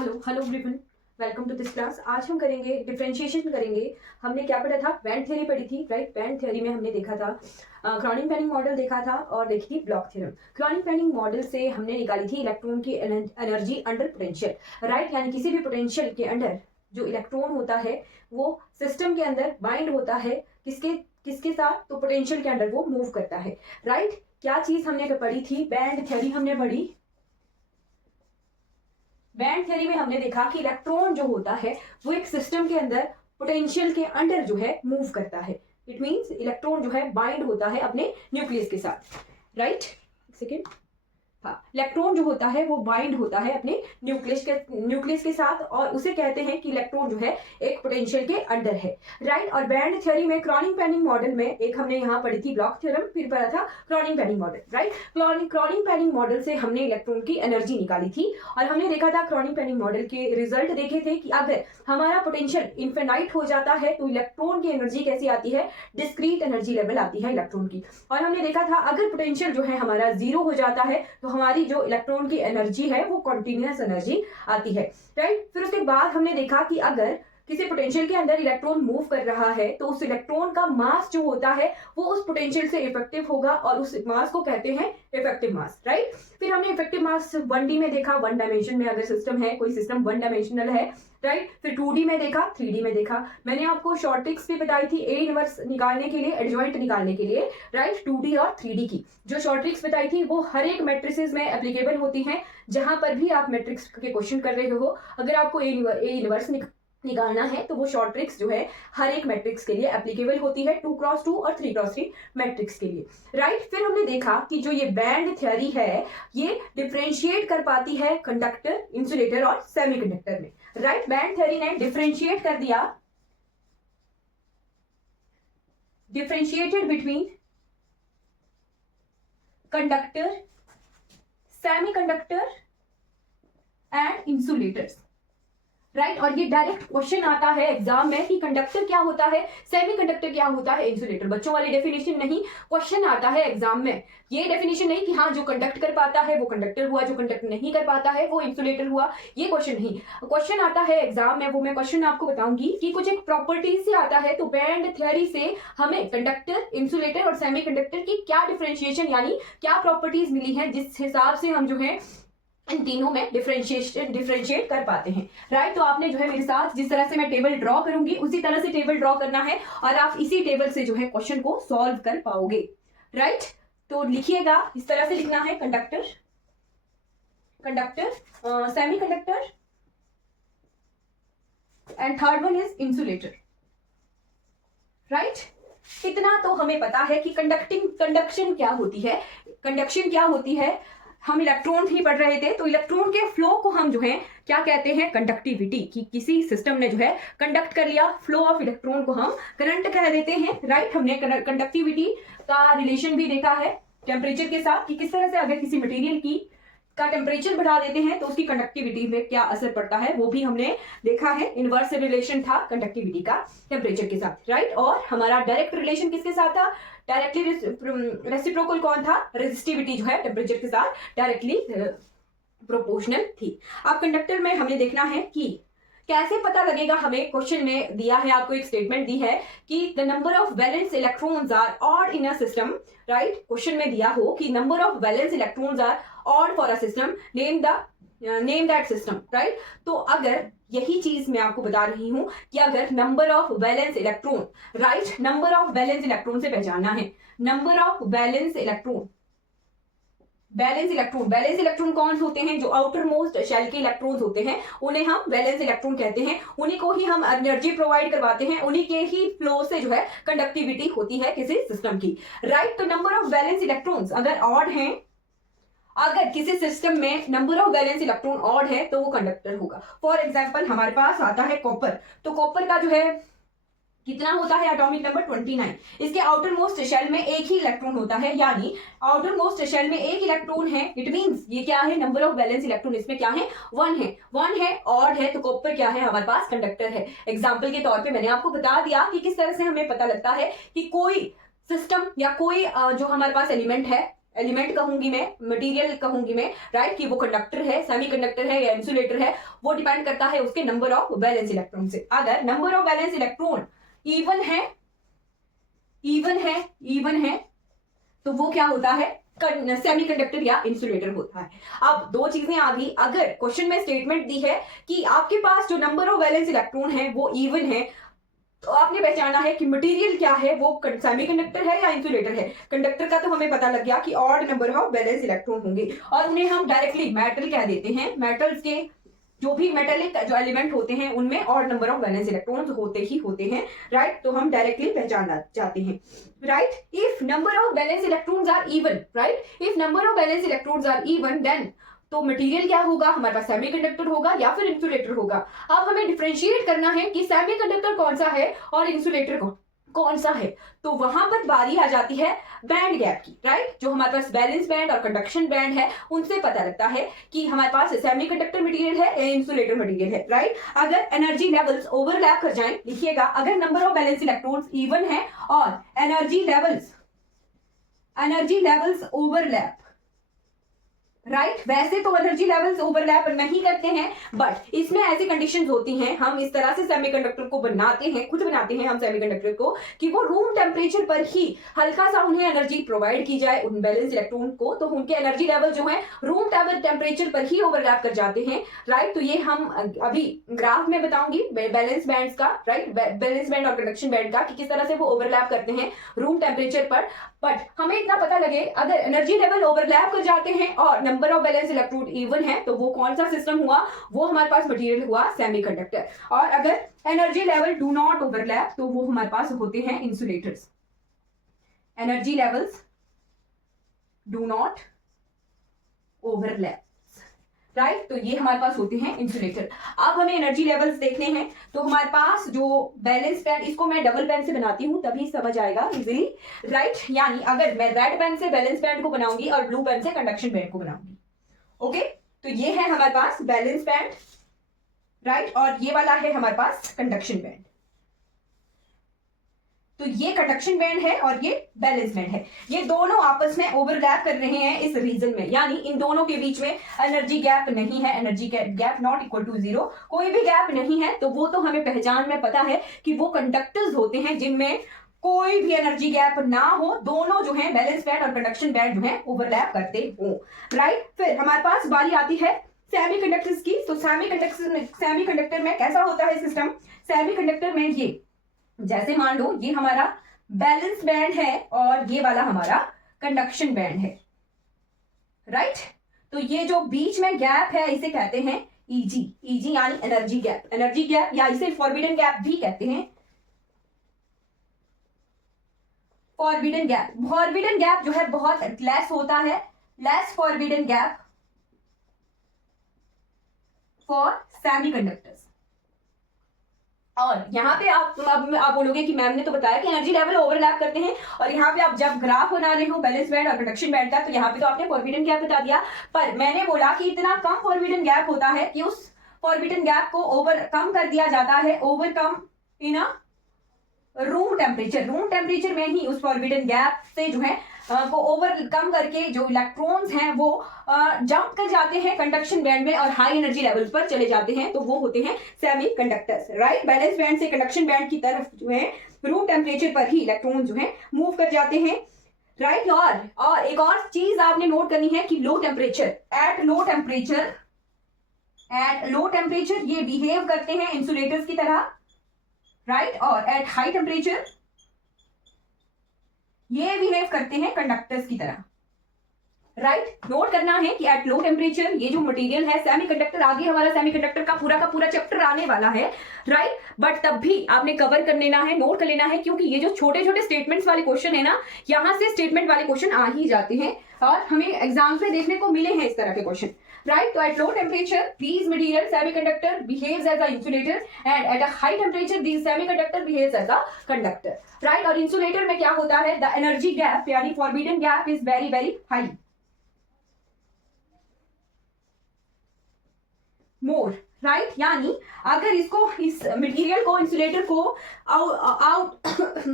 Hello everyone, welcome to this class. आज हम करेंगे डिफरेंशिएशन करेंगे। हमने क्या पढ़ा था? बैंड थ्योरी पढ़ी थी, राइट। बैंड थ्योरी में हमने देखा था क्रॉनिंग-पेनिंग मॉडल देखा था और देखी थी ब्लॉक थ्योरम। क्रॉनिंग-पेनिंग मॉडल से हमने निकाली थी इलेक्ट्रॉन की एनर्जी अंडर पोटेंशियल, राइट। यानी किसी भी पोटेंशियल के अंडर जो इलेक्ट्रॉन होता है वो सिस्टम के अंदर बाइंड होता है किसके किसके साथ? तो पोटेंशियल के अंडर वो मूव करता है, राइट। क्या चीज हमने पढ़ी थी? बैंड थ्योरी हमने पढ़ी। बैंड थ्योरी में हमने देखा कि इलेक्ट्रॉन जो होता है वो एक सिस्टम के अंदर पोटेंशियल के अंडर जो है मूव करता है। इट मींस इलेक्ट्रॉन जो है बाइंड होता है अपने न्यूक्लियस के साथ, राइट। सेकेंड, हाँ, इलेक्ट्रॉन जो होता है वो बाइंड होता है अपने न्यूक्लियस के साथ और उसे कहते हैं कि इलेक्ट्रॉन जो है एक पोटेंशियल के अंडर है, राइट। और बैंड थ्योरी में क्रॉनिंग-पेनिंग मॉडल में एक हमने यहाँ पढ़ी थी ब्लॉक थ्योरम, फिर पढ़ा था क्रॉनिंग-पेनिंग मॉडल, राइट। क्रॉनिंग-पेनिंग मॉडल से हमने इलेक्ट्रॉन की एनर्जी निकाली थी और हमने देखा था क्रॉनिंग-पेनिंग मॉडल के रिजल्ट देखे थे कि अगर हमारा पोटेंशियल इन्फिनाइट हो जाता है तो इलेक्ट्रॉन की एनर्जी कैसी आती है? डिस्क्रीट एनर्जी लेवल आती है इलेक्ट्रॉन की। और हमने देखा था अगर पोटेंशियल जो है हमारा 0 हो जाता है तो हमारी जो इलेक्ट्रॉन की एनर्जी है वो कॉन्टिन्यूअस एनर्जी आती है, राइट। फिर उसके बाद हमने देखा कि अगर किसी पोटेंशियल के अंदर इलेक्ट्रॉन मूव कर रहा है तो उस इलेक्ट्रॉन का मास जो होता है वो उस पोटेंशियल से इफेक्टिव होगा और उस मास को कहते हैं इफेक्टिव मास, राइट। फिर हमने इफेक्टिव मास 1D में देखा, 1 डायमेंशन में अगर सिस्टम है, कोई सिस्टम 1 डायमेंशनल है, राइट। फिर 2D में देखा, 3D में देखा। मैंने आपको शॉर्ट ट्रिक्स भी बताई थी ए इनवर्स निकालने के लिए, एडजॉइंट निकालने के लिए, राइट। 2D और 3D की जो शॉर्ट ट्रिक्स बताई थी वो हर एक मैट्रिसेस में एप्लीकेबल होती हैं। जहां पर भी आप मैट्रिक्स के क्वेश्चन कर रहे हो, अगर आपको ए इनवर्स निकालना है तो वो शॉर्ट ट्रिक्स जो है हर एक मैट्रिक्स के लिए एप्लीकेबल होती है, 2x2 और 3x3 मैट्रिक्स के लिए, राइट। फिर हमने देखा कि जो ये बैंड थ्योरी है ये डिफरेंशिएट कर पाती है कंडक्टर, इंसुलेटर और सेमीकंडक्टर में, राइट। बैंड थ्योरी ने डिफरेंशिएट कर दिया, differentiated between conductor, semiconductor and insulators, right. और ये डायरेक्ट क्वेश्चन आता है एग्जाम में कि कंडक्टर क्या होता है, सेमीकंडक्टर क्या होता है, इंसुलेटर। बच्चों वाली डेफिनेशन नहीं, क्वेश्चन आता है एग्जाम में। ये डेफिनेशन नहीं कि हाँ जो कंडक्ट कर पाता है वो कंडक्टर हुआ, जो कंडक्ट नहीं कर पाता है वो इंसुलेटर हुआ, ये क्वेश्चन नहीं। क्वेश्चन आता है एग्जाम में, वो मैं क्वेश्चन आपको बताऊंगी कि कुछ एक प्रॉपर्टीज से आता है। तो बैंड थ्योरी से हमें कंडक्टर, इंसुलेटर और सेमीकंडक्टर की क्या डिफरेंशिएशन यानी क्या प्रॉपर्टीज मिली है जिस हिसाब से हम जो है इन तीनों में डिफरेंशिएट कर पाते हैं, राइट। तो आपने जो है मेरे साथ जिस तरह से मैं टेबल ड्रॉ करूंगी उसी तरह से टेबल ड्रॉ करना है और आप इसी टेबल से जो है क्वेश्चन को सॉल्व कर पाओगे, राइट। तो लिखिएगा, इस तरह से लिखना है conductor, semiconductor and third one is insulator, right. इतना तो हमें पता है कि कंडक्शन क्या होती है। हम इलेक्ट्रॉन ही पढ़ रहे थे, तो इलेक्ट्रॉन के फ्लो को हम जो है क्या कहते हैं? कंडक्टिविटी। कि किसी सिस्टम ने जो है कंडक्ट कर लिया, फ्लो ऑफ इलेक्ट्रॉन को हम करंट कह देते हैं, राइट। हमने कंडक्टिविटी का रिलेशन भी देखा है टेम्परेचर के साथ कि किस तरह से अगर किसी मटेरियल की का टेम्परेचर बढ़ा देते हैं तो उसकी कंडक्टिविटी में क्या असर पड़ता है, वो भी हमने देखा है। इनवर्स रिलेशन था कंडक्टिविटी का टेम्परेचर के साथ, राइट। और हमारा डायरेक्ट रिलेशन किसके साथ था? डायरेक्टली रेसिप्रोकल कौन था? रेजिस्टिविटी जो है टेम्परेचर के साथ डायरेक्टली प्रोपोर्शनल थी। अब कंडक्टर में हमने देखना है कि कैसे पता लगेगा हमें। क्वेश्चन में दिया है, आपको एक स्टेटमेंट दी है कि the number of valence electrons are odd in a system, right. Question में दिया हो कि number of valence electrons are odd for a system, name that system, right. तो अगर यही चीज मैं आपको बता रही हूं कि अगर number of valence electron, right, number of valence electron से पहचानना है, नंबर ऑफ वैलेंस इलेक्ट्रॉन कौन होते हैं? जो आउटर मोस्ट शेल के इलेक्ट्रॉन्स होते हैं उन्हें हम वैलेंस इलेक्ट्रॉन कहते हैं। उन्हीं को ही हम एनर्जी प्रोवाइड करवाते हैं, उन्हीं के ही फ्लो से जो है कंडक्टिविटी होती है किसी सिस्टम की, राइट। तो नंबर ऑफ वैलेंस इलेक्ट्रॉन्स अगर ऑड हैं, अगर किसी सिस्टम में number of valence electron odd है तो वो कंडक्टर होगा। फॉर एग्जांपल हमारे पास आता है कॉपर, तो कॉपर का जो है कितना होता है? Atomic number 29। इसके आउटर मोस्ट शेल में एक ही इलेक्ट्रॉन होता है, यानी आउटर मोस्ट शेल में एक इलेक्ट्रॉन है। इट मींस ये क्या है? नंबर ऑफ वैलेंस इलेक्ट्रॉन इसमें क्या है? 1 है, ऑड है, तो कॉपर क्या है? हमारे पास कंडक्टर है। एग्जाम्पल के तौर पर मैंने आपको बता दिया कि किस तरह से हमें पता लगता है कि कोई सिस्टम या कोई जो हमारे पास एलिमेंट है एलिमेंट कहूंगी मैं, मटेरियल कहूंगी मैं, राइट, कि वो कंडक्टर है, सेमीकंडक्टर है या इंसुलेटर है, वो डिपेंड करता है उसके नंबर ऑफ वैलेंस इलेक्ट्रॉन से। अगर number of valence electron even है तो वो क्या होता है, सेमीकंडक्टर या इंसुलेटर होता है। अब दो चीजें आ गई, अगर क्वेश्चन में स्टेटमेंट दी है कि आपके पास जो नंबर ऑफ वैलेंस इलेक्ट्रॉन है वो इवन है, तो आपने पहचाना है कि मटेरियल क्या है, वो सेमीकंडक्टर है या इंसुलेटर है। कंडक्टर का तो हमें पता लग गया कि odd number of valence electron होंगे और उन्हें हम डायरेक्टली मेटल कह देते हैं। मेटल्स के जो भी मेटेलिक जो एलिमेंट होते हैं उनमें odd number of valence electrons होते हैं, राइट, तो हम डायरेक्टली पहचानना चाहते हैं, right. If number of valence electrons are even, right, if number of valence electrons are even, then तो मटेरियल क्या होगा, हमारे पास सेमीकंडक्टर होगा या फिर इंसुलेटर होगा। अब हमें डिफरेंशिएट करना है कि सेमीकंडक्टर कौन सा है और इंसुलेटर कौन सा है, तो वहां पर बारी आ जाती है बैंड गैप की, राइट। जो हमारे पास बैलेंस बैंड और कंडक्शन बैंड है उनसे पता लगता है कि हमारे पास सेमीकंडक्टर मटेरियल है या इंसुलेटर मटेरियल है, राइट। अगर एनर्जी लेवल्स ओवरलैप कर जाएं, लिखिएगा, अगर number of balance electrons even है और एनर्जी लेवल्स ओवरलैप, राइट, वैसे तो एनर्जी लेवल्स ओवरलैप नहीं करते हैं, बट इसमें ऐसी कंडीशंस होती हैं, हम इस तरह से सेमीकंडक्टर को बनाते हैं, खुद बनाते हैं हम सेमीकंडक्टर को, कि वो रूम टेम्परेचर पर ही हल्का सा उन्हें एनर्जी प्रोवाइड की जाए उन बैलेंस इलेक्ट्रॉन को, तो उनके एनर्जी लेवल जो है रूम टेम्परेचर पर ही ओवरलैप कर जाते हैं, राइट। तो ये हम अभी ग्राफ में बताऊंगी बैलेंस बैंड का, राइट, बैलेंस बैंड और कंडक्शन बैंड का, कि किस तरह से वो ओवरलैप करते हैं रूम टेम्परेचर पर। बट हमें इतना पता लगे, अगर एनर्जी लेवल ओवरलैप कर जाते हैं और number of balance electron even है, तो वो कौन सा सिस्टम हुआ, वो हमारे पास मटेरियल हुआ सेमीकंडक्टर। और अगर energy level do not overlap, तो वो हमारे पास होते हैं insulators. Energy levels do not overlap, right, तो ये हमारे पास होते हैं इंसुलेटर। अब हमें एनर्जी लेवल्स देखने हैं, तो हमारे पास जो बैलेंस बैंड, इसको मैं डबल पेन से बनाती हूं तभी समझ आएगा इजीली, राइट। यानी अगर मैं रेड पेन से बैलेंस बैंड को बनाऊंगी और ब्लू पेन से कंडक्शन बैंड को बनाऊंगी, ओके, तो ये है हमारे पास बैलेंस बैंड, राइट, और ये वाला है हमारे पास कंडक्शन बैंड। तो ये कंडक्शन बैंड है और ये बैलेंस बैंड है, ये दोनों आपस में ओवरलैप कर रहे हैं इस रीजन में, यानी इन दोनों के बीच में एनर्जी गैप नहीं है, energy gap not equal to 0, कोई भी गैप नहीं है। तो वो तो हमें पहचान में पता है कि वो कंडक्टर्स होते हैं जिनमें कोई भी एनर्जी गैप ना हो, दोनों जो है बैलेंस बैंड और कंडक्शन बैंड जो है ओवरलैप करते हो, राइट। फिर हमारे पास बारी आती है सेमीकंडक्टर्स की। तो सेमीकंडक्टर में कैसा होता है सिस्टम, सेमीकंडक्टर में ये जैसे मान लो ये हमारा बैलेंस बैंड है और ये वाला हमारा कंडक्शन बैंड है, राइट। तो ये जो बीच में गैप है इसे कहते हैं ईजी यानी एनर्जी गैप, या इसे फॉरबिडन गैप भी कहते हैं। फॉरबिडन गैप जो है बहुत लेस होता है, less forbidden gap for semiconductors. और यहाँ पे आप बोलोगे कि मैम ने तो बताया कि एनर्जी लेवल ओवरलैप करते हैं, और यहाँ पे आप जब ग्राफ बना रहे हो बैलेंस बैंड और कंडक्शन बैंड का, तो यहाँ पे तो आपने फॉरबिडन गैप बता दिया, पर मैंने बोला कि इतना कम फॉरबिडन गैप होता है कि उस फॉरबिडन गैप को ओवरकम कर दिया जाता है, ओवरकम इन अ रूम टेम्परेचर में ही उस फॉरबिडन गैप से जो है को ओवरकम करके जो इलेक्ट्रॉन्स हैं वो जंप कर जाते हैं कंडक्शन बैंड में और हाई एनर्जी लेवल्स पर चले जाते हैं, तो वो होते हैं सेमीकंडक्टर्स, राइट। बैलेंस बैंड से कंडक्शन बैंड की तरफ जो है रूम टेम्परेचर पर ही इलेक्ट्रॉन जो है मूव कर जाते हैं, राइट। और एक और चीज आपने नोट करनी है कि एट लो टेम्परेचर ये बिहेव करते हैं इंसुलेटर्स की तरह, राइट, और एट हाई टेम्परेचर ये बिहेव करते हैं कंडक्टर्स की तरह, राइट। नोट करना है कि एट लो टेम्परेचर ये जो मटेरियल है सेमीकंडक्टर, आगे हमारा सेमीकंडक्टर का पूरा चैप्टर आने वाला है, राइट। बट तब भी आपने कवर कर लेना है, नोट कर लेना है, क्योंकि ये जो छोटे छोटे स्टेटमेंट्स वाले क्वेश्चन है ना, यहाँ से स्टेटमेंट वाले क्वेश्चन आ ही जाते हैं और हमें एग्जाम्स में देखने को मिले हैं इस तरह के question, right? So at low temperature, these material semiconductor behaves as a insulator, and at a high temperature, these semiconductor behaves as a conductor, right? और insulator में क्या होता है? The energy gap यानी forbidden gap is very high, more, right. यानी अगर इस material को, इंसुलेटर को आउट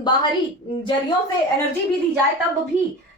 बाहरी जरियों से एनर्जी भी दी जाए,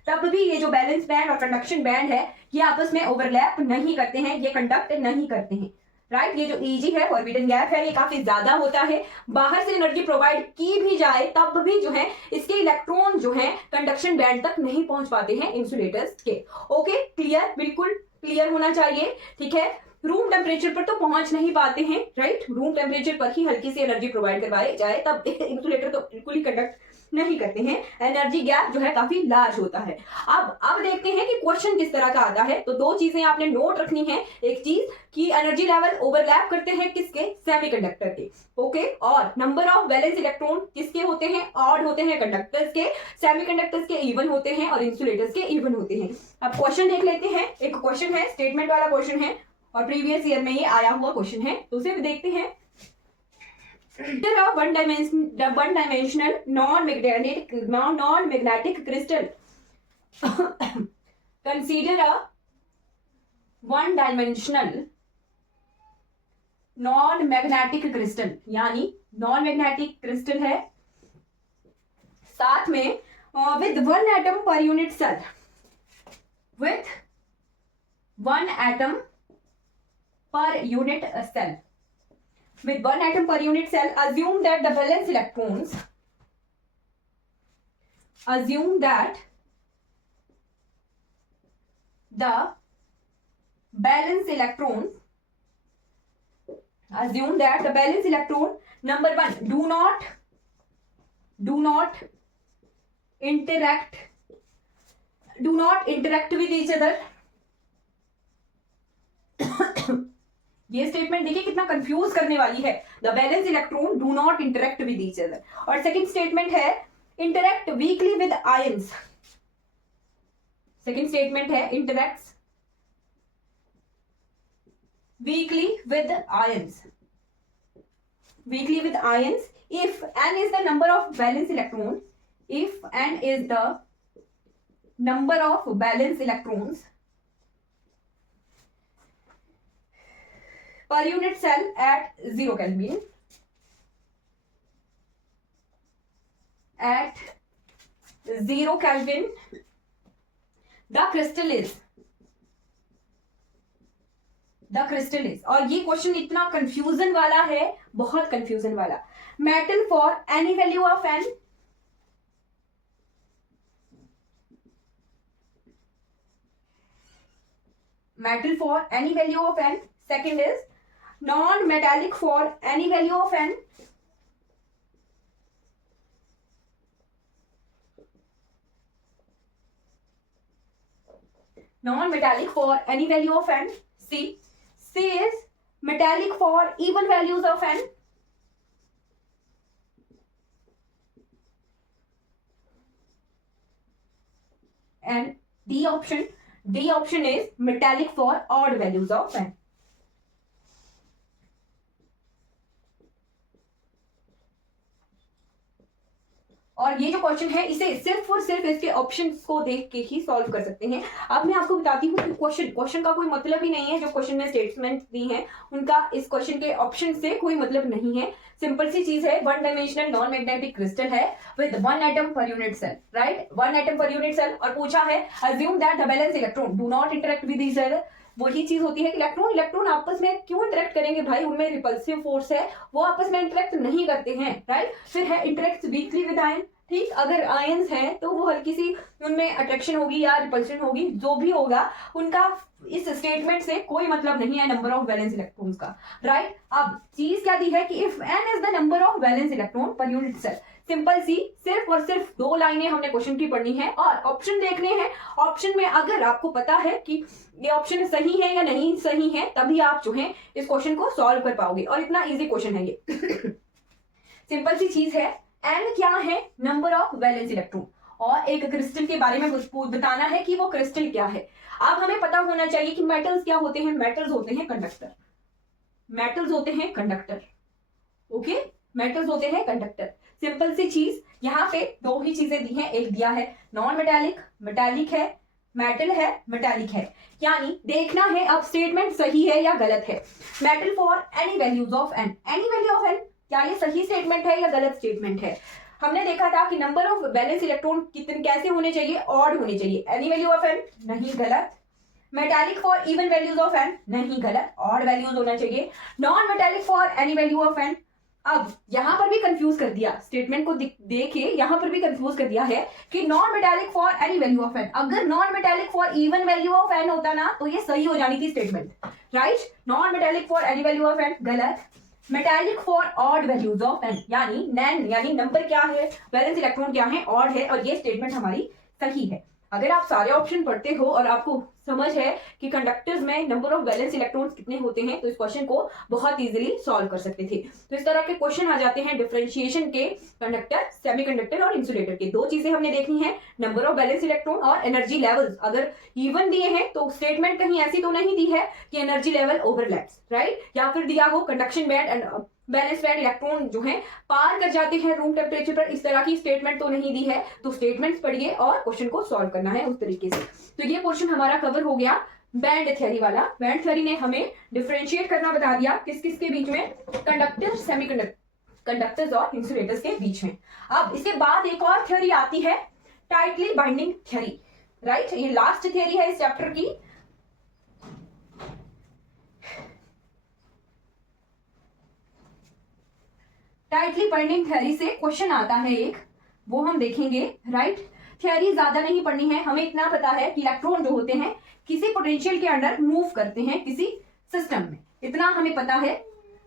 तब भी ये जो बैलेंस बैंड और कंडक्शन बैंड है ये आपस में ओवरलैप नहीं करते हैं, ये कंडक्ट नहीं करते हैं, राइट। ये जो Eg है, फॉरबिडन गैप है, ये काफी ज्यादा होता है। बाहर से एनर्जी प्रोवाइड की भी जाए तब भी जो है इसके इलेक्ट्रॉन जो है कंडक्शन बैंड तक नहीं पहुंच पाते हैं इंसुलेटर्स के। ओके, क्लियर, बिल्कुल क्लियर होना चाहिए, ठीक है। रूम टेम्परेचर पर तो पहुंच नहीं पाते हैं, राइट। रूम टेम्परेचर पर ही हल्की सी एनर्जी प्रोवाइड करवाई जाए तब इंसुलेटर तो बिल्कुल ही कंडक्ट नहीं करते हैं, एनर्जी गैप जो है काफी लार्ज होता है। अब देखते हैं कि क्वेश्चन किस तरह का आता है। तो दो चीजें आपने नोट रखनी है, एक चीज कि एनर्जी लेवल ओवरलैप करते हैं किसके, सेमीकंडक्टर के, ओके। और नंबर ऑफ वैलेंस इलेक्ट्रॉन किसके होते हैं, ऑड होते हैं कंडक्टर्स के, सेमीकंडक्टर्स के इवन होते हैं और इंसुलेटर्स के इवन होते हैं। अब क्वेश्चन देख लेते हैं। एक क्वेश्चन है, स्टेटमेंट वाला क्वेश्चन है और प्रीवियस ईयर में ये आया हुआ क्वेश्चन है, तो उसे भी देखते हैं। Consider a one-dimensional non-magnetic crystal. Consider a one-dimensional non-magnetic crystal, यानी non-magnetic crystal है, साथ में with one atom per unit cell, with one atom per unit cell. With one atom per unit cell, assume that the valence electrons, assume that the valence electron number one do not interact with each other. ये statement देखिए कितना confuse करने वाली है। The valence electron do not interact with each other. और second statement है interact weakly with ions. Second statement है interacts weakly with ions, if n is the number of valence electrons, if n is the number of valence electrons per unit cell at 0 Kelvin, the crystal is, और ये question इतना confusion वाला है, बहुत confusion वाला। Metal for any value of n, metal for any value of n. Second is non-metallic for any value of n. Non-metallic for any value of n. C is metallic for even values of n. And D option is metallic for odd values of n. और ये जो question है इसे सिर्फ और सिर्फ इसके options को देख के ही सॉल्व कर सकते हैं। अब मैं आपको बताती हूँ कि क्वेश्चन का कोई मतलब ही नहीं है। जो क्वेश्चन में स्टेटमेंट दी हैं उनका इस क्वेश्चन के ऑप्शन से कोई मतलब नहीं है। सिंपल सी चीज है, one dimensional non magnetic crystal है with one atom per unit cell, right, one atom per unit cell. और पूछा है assume that the valence electron do not interact with each other. वही चीज होती है कि इलेक्ट्रॉन आपस में क्यों इंटरेक्ट करेंगे भाई, उनमें रिपल्सिव फोर्स है, वो आपस में इंटरेक्ट नहीं करते हैं, राइट। फिर है इंटरेक्ट वीकली विद आयन, ठीक, अगर आयंस हैं तो वो हल्की सी उनमें अट्रैक्शन होगी या रिपल्शन होगी, जो भी होगा उनका इस स्टेटमेंट से कोई मतलब नहीं है नंबर ऑफ वैलेंस इलेक्ट्रॉन्स का, राइट। अब चीज क्या दी है कि if n is the number of valence electron per unit cell. Simple सी, सिर्फ और सिर्फ दो लाइनें हमने क्वेश्चन की पढ़नी है और ऑप्शन देखने हैं। ऑप्शन में अगर आपको पता है कि ये ऑप्शन सही है या नहीं सही है, तभी आप जो है इस क्वेश्चन को सॉल्व कर पाओगे। और इतना इजी क्वेश्चन है ये सिंपल सी चीज है। n क्या है, नंबर ऑफ वैलेंस इलेक्ट्रॉन, और एक क्रिस्टल के बारे में बताना है कि वो क्रिस्टल क्या है। अब हमें पता होना चाहिए कि मेटल्स क्या होते हैं। मेटल्स होते हैं कंडक्टर, मेटल्स होते हैं कंडक्टर, ओके, मेटल्स होते हैं कंडक्टर। सिंपल सी चीज, यहाँ पे दो ही चीजें दी हैं, एक दिया है नॉन मेटालिक, मेटालिक है, मेटल है, मेटालिक है। यानी देखना है अब स्टेटमेंट सही है या गलत है। Metal for any values of n, any value of n, क्या ये सही स्टेटमेंट है या गलत स्टेटमेंट है। हमने देखा था कि नंबर ऑफ बैलेंस इलेक्ट्रॉन कितने कैसे होने चाहिए, ऑड होने चाहिए। एनी वैल्यू ऑफ n, नहीं, गलत। Metallic for even values of n, नहीं, गलत, ऑड वैल्यूज होना चाहिए। Non metallic for any value of n। अब यहां पर भी कंफ्यूज कर दिया, स्टेटमेंट को देखिए, यहां पर भी कंफ्यूज कर दिया है कि non metallic for any value of n। अगर non metallic for even value of n होता ना तो ये सही हो जानी थी statement, right. Non metallic for any value of n, गलत। Metallic for odd values of n, यानी नैन यानी नंबर क्या है, बैलेंस इलेक्ट्रॉन क्या है, ऑड है, और ये स्टेटमेंट हमारी सही है। अगर आप सारे ऑप्शन पढ़ते हो और आपको समझ है कि कंडक्टर्स में नंबर ऑफ बैलेंस इलेक्ट्रॉन्स कितने होते हैं, तो इस क्वेश्चन को बहुत इजीली सॉल्व कर सकते थे। तो इस तरह के क्वेश्चन आ जाते हैं डिफरेंशिएशन के, कंडक्टर, सेमीकंडक्टर और इंसुलेटर के। दो चीजें हमने देखनी है, नंबर ऑफ बैलेंस इलेक्ट्रॉन और एनर्जी लेवल्स। अगर इवन दिए हैं तो स्टेटमेंट कहीं ऐसी तो नहीं दी है कि एनर्जी लेवल ओवरलैप्स, राइट, या फिर दिया हो conduction band and balance band electron जो है पार कर जाते हैं रूम टेम्परेचर पर, इस तरह की स्टेटमेंट तो नहीं दी है। तो स्टेटमेंट्स पढ़िए और क्वेश्चन को सॉल्व करना है उस तरीके से। तो ये पोर्शन हमारा कवर हो गया बैंड थ्योरी वाला। बैंड थ्योरी ने हमें डिफरेंशिएट करना बता दिया किस किस के बीच में, कंडक्टर, सेमीकंडक्टर्स और इंसुलेटर्स के बीच में। अब इसके बाद एक और थ्योरी आती है, टाइटली बाइंडिंग थ्योरी, राइट। ये लास्ट थ्योरी है इस चैप्टर की। टाइटली बाइंडिंग थ्योरी से क्वेश्चन आता है एक, वो हम देखेंगे, राइट। थ्योरी ज्यादा नहीं पढ़नी है, हमें इतना पता है कि इलेक्ट्रॉन जो होते हैं किसी पोटेंशियल के अंडर मूव करते हैं किसी सिस्टम में, इतना हमें पता है।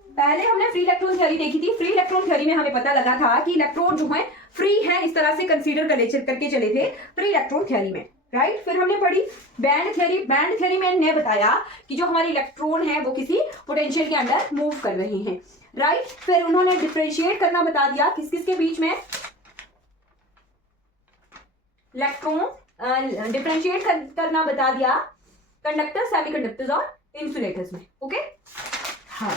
पहले हमने फ्री इलेक्ट्रॉन थ्योरी देखी थी। फ्री इलेक्ट्रॉन थ्योरी में हमें पता लगा था कि इलेक्ट्रॉन जो है फ्री है, इस तरह से कंसीडर करके चले थे फ्री इलेक्ट्रॉन थ्योरी में, राइट। फिर हमने पढ़ी बैंड थ्योरी। बैंड थ्योरी में ने बताया कि जो हमारे इलेक्ट्रॉन है वो किसी पोटेंशियल के अंदर मूव कर रहे हैं, राइट। फिर उन्होंने डिफरेंशिएट करना बता दिया किस किस के बीच में, इलेक्ट्रॉन डिफरेंशिएट करना बता दिया कंडक्टर, सेमीकंडक्टर्स और इंसुलेटर्स में, ओके। हाँ,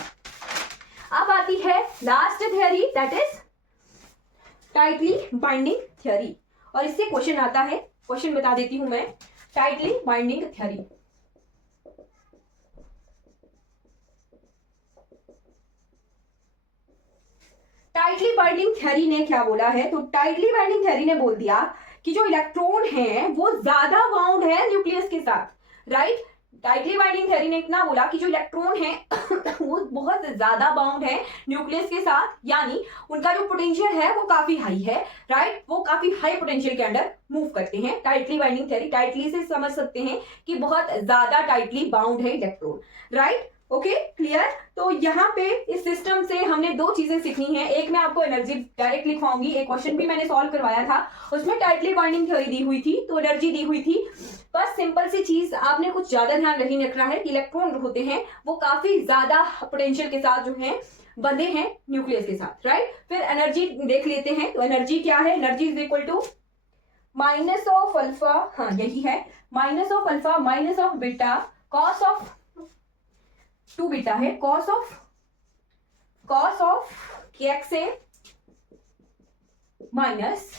अब आती है last theory, that is tightly binding theory, और इससे क्वेश्चन आता है। क्वेश्चन बता देती हूं मैं, tightly binding theory. Tightly binding theory ने क्या बोला है, तो टाइटली बाइंडिंग थ्योरी ने बोल दिया कि जो इलेक्ट्रॉन है वो ज्यादा बाउंड है न्यूक्लियस के साथ, राइट। टाइटली बाइंडिंग थ्योरी ने इतना बोला कि जो इलेक्ट्रॉन है वो बहुत ज्यादा बाउंड है न्यूक्लियस के साथ, यानी उनका जो पोटेंशियल है वो काफी हाई है, राइट। वो काफी हाई पोटेंशियल के अंडर मूव करते हैं। टाइटली बाइंडिंग थ्योरी, टाइटली से समझ सकते हैं कि बहुत ज्यादा टाइटली बाउंड है इलेक्ट्रॉन, राइट। Okay, clear. तो यहाँ पे इस सिस्टम से हमने दो चीजें सीखनी है। एक मैं आपको एनर्जी डायरेक्ट लिखवाऊंगी, एक क्वेश्चन भी मैंने सॉल्व करवाया था, उसमें टाइटली बाइंडिंग थ्योरी दी हुई थी, तो एनर्जी दी हुई थी। बस सिंपल सी चीज, आपने कुछ ज्यादा ध्यान नहीं रखना है कि इलेक्ट्रॉन जो होते हैं वो काफी ज्यादा पोटेंशियल के साथ जो है बंधे हैं न्यूक्लियस के साथ, राइट। फिर एनर्जी देख लेते हैं, तो एनर्जी क्या है, energy is equal to minus of alpha, हाँ यही है, minus of alpha minus of beta cos of 2 beta है, cos of k x a minus,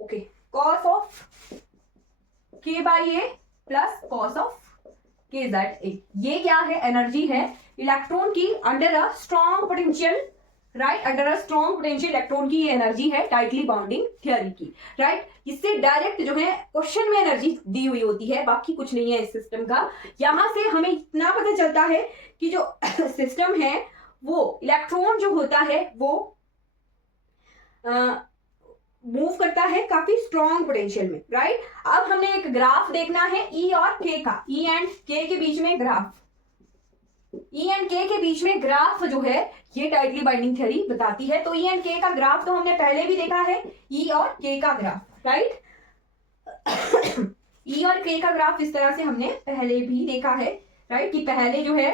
okay, cos of k by a plus cos of k z a. ये क्या है, energy है electron की under a strong potential, right. Under a strong potential electron की ये energy है tightly bounding theory की, right. इससे डायरेक्ट जो है क्वेश्चन में एनर्जी दी हुई होती है, बाकी कुछ नहीं है इस सिस्टम का। यहां से हमें इतना पता चलता है कि जो सिस्टम है वो इलेक्ट्रॉन जो होता है वो मूव करता है काफी स्ट्रॉन्ग पोटेंशियल में, राइट। अब हमने एक ग्राफ देखना है ई और के का, ई एंड के के बीच में ग्राफ, ई एंड के के बीच में ग्राफ जो है ये टाइटली बाइंडिंग थ्योरी बताती है। तो ई एंड के का ग्राफ तो हमने पहले भी देखा है, ई और के का ग्राफ, राइट। ई और के का ग्राफ इस तरह से हमने पहले भी देखा है, राइट, कि पहले जो है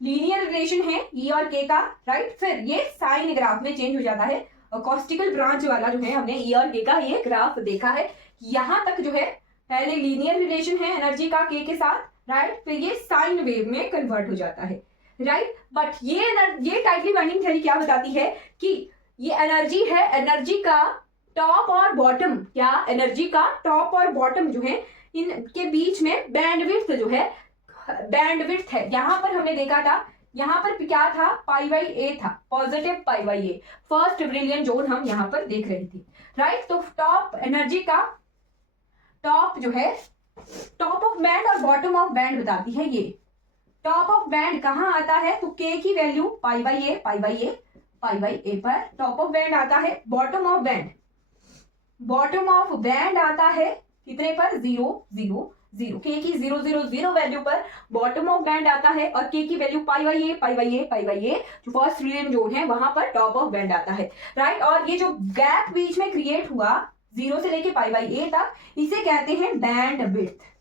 लीनियर रिलेशन है ई और के का, राइट। फिर ये साइन ग्राफ में चेंज हो जाता है, और कॉस्टिकल ब्रांच वाला जो है हमने ई और के का ये ग्राफ देखा है। यहां तक जो है पहले लीनियर रिलेशन है एनर्जी का के साथ, राइट, फिर ये साइन वेव में कन्वर्ट हो जाता है, राइट। बट ये टाइटली बाइंडिंग थ्योरी क्या बताती है कि ये एनर्जी है, एनर्जी का टॉप और बॉटम, क्या एनर्जी का टॉप और बॉटम जो है इनके बीच में बैंडविड्थ जो है, बैंडविड्थ है। यहां पर हमने देखा था यहाँ पर क्या था, पाई बाई ए था, positive pi by A, first brilliant zone हम यहाँ पर देख रहे थे, राइट। तो टॉप एनर्जी का टॉप जो है, टॉप ऑफ बैंड और बॉटम ऑफ बैंड बताती है ये। टॉप ऑफ बैंड कहाँ आता है, तो के की value pi by A pi by A pi by a पर टॉप ऑफ बैंड आता है। Bottom of band, bottom of band आता है कितने पर, 0 0 0, के की 0 0 0 वैल्यू पर बॉटम ऑफ बैंड आता है, और के की value pi by A pi by A pi by a, जो फर्स्ट ब्रिलियंट जोन है वहां पर टॉप ऑफ बैंड आता है, राइट। और ये जो गैप बीच में क्रिएट हुआ 0 से लेके पाई बाई ए तक, इसे कहते हैं बैंड विड्थ,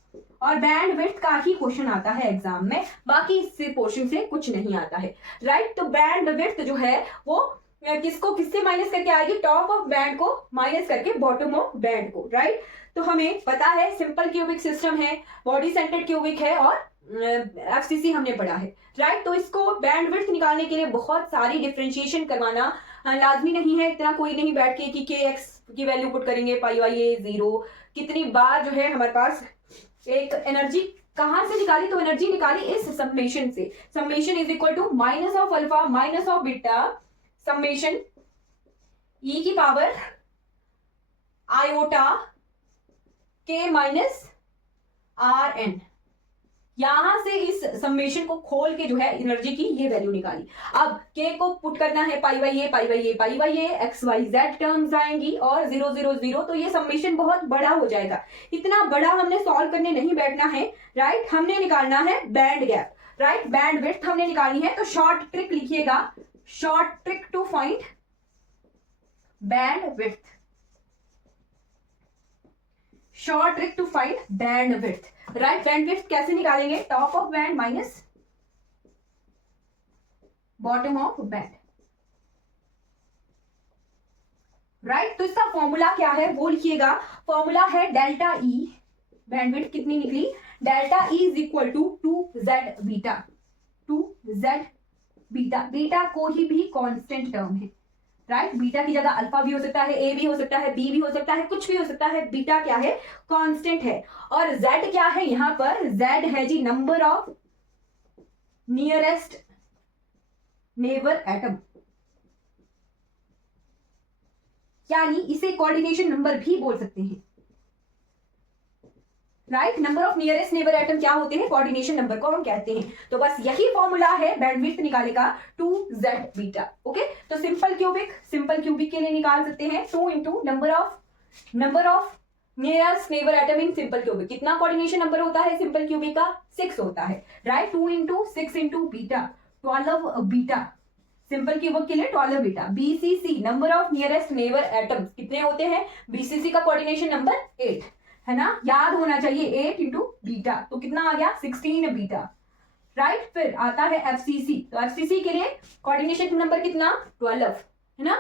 और बैंड विड्थ का ही क्वेश्चन आता है एग्जाम में, बाकी इससे पोर्शन से कुछ नहीं आता है, राइट। तो बैंड विड्थ जो है वो किसको किससे माइनस करके आएगी, टॉप ऑफ बैंड को माइनस करके बॉटम ऑफ बैंड को, राइट। तो हमें पता है सिंपल क्यूबिक सिस्टम है, बॉडी सेंटर्ड क्यूबिक है, और एफसीसी हमने पढ़ा है, राइट। तो इसको बैंड विड्थ निकालने के लिए बहुत सारी डिफरेंशिएशन करवाना लाजमी नहीं है, इतना कोई नहीं बैठ के कि के एक्स की वैल्यू पुट करेंगे पाई बाई ए 0, कितनी बार जो है हमारे पास एक एनर्जी कहां से निकाली, तो एनर्जी निकाली इस समेशन से, summation is equal to minus of alpha minus of beta summation e की power iota k minus r n, यहां से इस समेशन को खोल के जो है एनर्जी की ये वैल्यू निकाली। अब के को पुट करना है pi by A pi by A pi by A, x y z terms आएंगी और 0 0 0, तो ये समेशन बहुत बड़ा हो जाएगा, इतना बड़ा हमने सॉल्व करने नहीं बैठना है, राइट। हमने निकालना है band gap, right, band width हमने निकालनी है। तो शॉर्ट ट्रिक लिखिएगा, short trick to find band width, short trick to find band width, right. Band width कैसे निकालेंगे, top of band minus bottom of band, right. तो इसका फॉर्मूला क्या है वो लिखिएगा, फॉर्मूला है डेल्टा ई, बैंड विड्थ कितनी निकली, delta E is equal to 2z beta, 2z beta, beta कोई भी कांस्टेंट टर्म है, राइट। बीटा की जगह अल्फा भी हो सकता है, ए भी हो सकता है, बी भी हो सकता है, कुछ भी हो सकता है, बीटा क्या है, कांस्टेंट है। और z क्या है, यहां पर z है जी number of nearest neighbour atom, यानी इसे कोऑर्डिनेशन नंबर भी बोल सकते हैं, right. Number of nearest neighbour atom क्या होते हैं, कोऑर्डिनेशन नंबर को हम कहते हैं। तो बस यही फॉर्मूला है बैंडविड्थ निकालने का, 2z बीटा, ओके। तो सिंपल क्यूबिक के लिए निकाल सकते हैं 2 into number of nearest neighbour atom in simple cubic, कितना कोऑर्डिनेशन नंबर होता है सिंपल क्यूबिक का, 6 होता है, right. 2 into 6 into beta, 12 beta, simple cubic के लिए 12 beta. BCC number of nearest neighbour atoms कितने होते हैं, बीसीसी का कोऑर्डिनेशन नंबर 8 है ना, याद होना चाहिए, 8 इंटू बीटा, तो कितना आ गया 16 बीटा, राइट। फिर आता है एफसीसी, तो एफसीसी के लिए कोऑर्डिनेशन नंबर कितना 12 है ना,